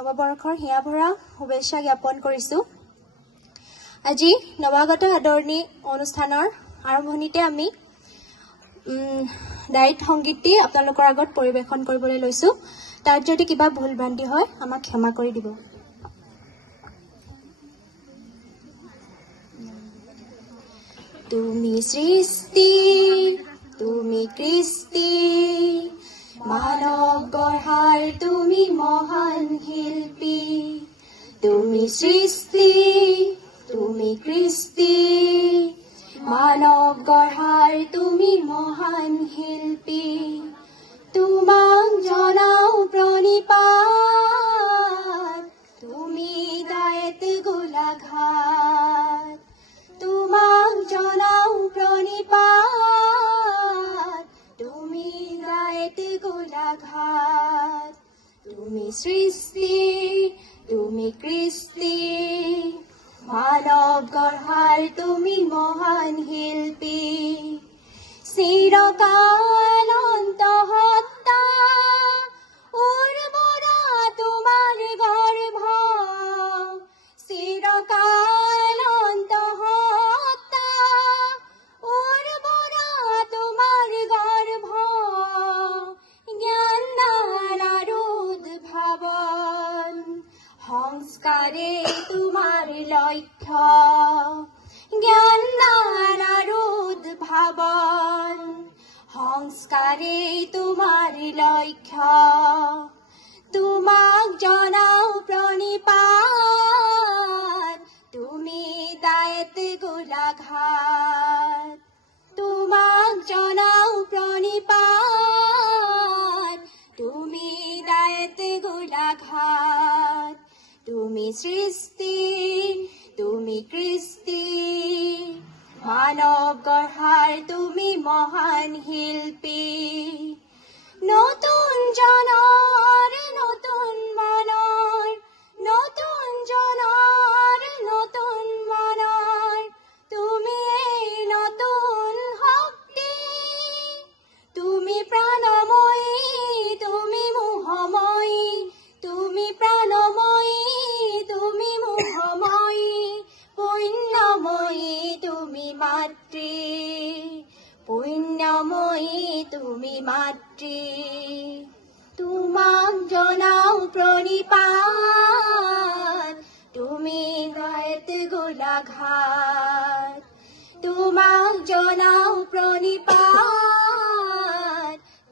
নৱবৰ্ষৰ হিয়াভৰা শুভেচ্ছা জ্ঞাপন কৰিছোঁ। আজি নৱাগত আদৰণি অনুষ্ঠানৰ আৰম্ভণিতে আমি ডাইট সংগীতটি আপোনালোকৰ আগত পৰিৱেশন কৰিবলৈ লৈছোঁ। তাত যদি কিবা ভুল ভ্ৰান্তি হয় আমাক ক্ষমা কৰি দিব। তুমি সৃষ্টি, তুমি কৃষ্টি, মানৱ গঢ়াৰ তুমি মহান শিল্পী। তুমি সৃষ্টি, তুমি কৃষ্টি, মানৱ গঢ়াৰ তুমি মহান শিল্পী। তোমাক জনাও প্ৰণিপাত, তুমি দায়িত গোলাঘাট। তোমাক জনাও প্ৰণিপাত, তুমি দায়িত গোলাঘাট। তুমি সৃষ্টি, তুমি কৃষ্টি, মানৱ গঢ়াৰ তুমি মহান শিল্পী। চিৰকাল অন্তঃসত্ত্বা উৰ্বৰা তোমাৰ গৰ্ভ, চিৰকাল অন্তঃসত্ত্বা উৰ্বৰা তোমাৰ গৰ্ভ। জ্ঞান দান আৰু উদ্ভাৱন সংস্কাৰে তোমাৰ লক্ষ্য। জ্ঞান দান আৰু উদ্ভাৱন সংস্কাৰে তোমাৰ লক্ষ্য। তোমাক জনাও প্ৰণিপাত, তুমি দায়িত গোলাঘাট। তোমাক জনাও প্ৰণিপাত, তুমি দায়িত গোলাঘাট। তুমি সৃষ্টি, তুমি কৃষ্টি, মানৱ গঢ়াৰ তুমি মহান শিল্পী। নতুন জনৰ নতুন মনৰ, নতুন জনৰ নতুন মনৰ, তুমি এই নতুন শক্তি। তুমি প্ৰাণময়ী, তুমি মোহময়ী, তুমি প্ৰাণময়ী, তুমি মোহময়ী, পুণ্যময়ী তুমি মাতৃ, পুণ্যময়ী তুমি মাতৃ। তোমাক জনাও প্ৰণিপাত, তুমি দায়িত গোলাঘাট। তোমাক জনাও প্ৰণিপাত,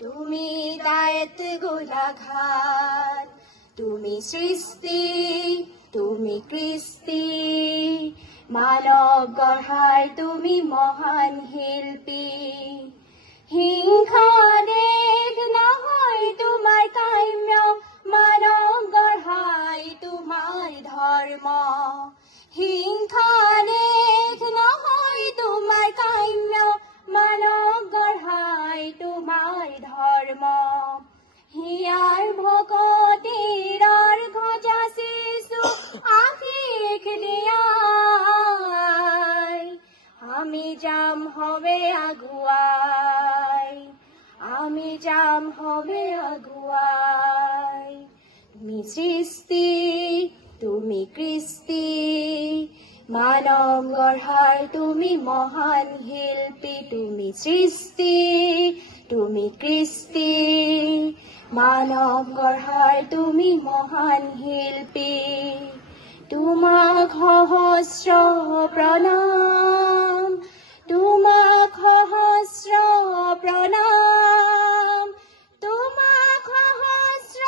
তুমি দায়িত গোলাঘাট। তুমি সৃষ্টি, তুমি কৃষ্টি, মানৱ গঢ়াৰ তুমি মহান শিল্পী। হিংসা দেশ নহয় তোমাৰ কাম্য, মানৱ গঢ়াই তোমাৰ ধৰ্ম। হিংসা দেশ নহয় তোমাৰ কাম্য, মানৱ গঢ়াই তোমাৰ ধৰ্ম। হিয়াৰ ভকতিৰ অৰ্ঘ যাচিছো আশীষ দিয়াই, আমি যাম হবে আগুৱাই, আমি যাম হবে আগুৱাই। তুমি সৃষ্টি, তুমি কৃষ্টি, মানৱ গঢ়াৰ তুমি মহান শিল্পী। তুমি সৃষ্টি, তুমি কৃষ্টি, মানৱ গঢ়াৰ তুমি মহান শিল্পী। তোমাক সহস্ৰ প্ৰণাম, তোমাক সহস্ৰ প্ৰণাম, তোমাক সহস্ৰ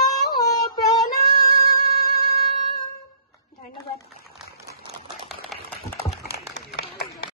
প্ৰণাম। ধন্যবাদ।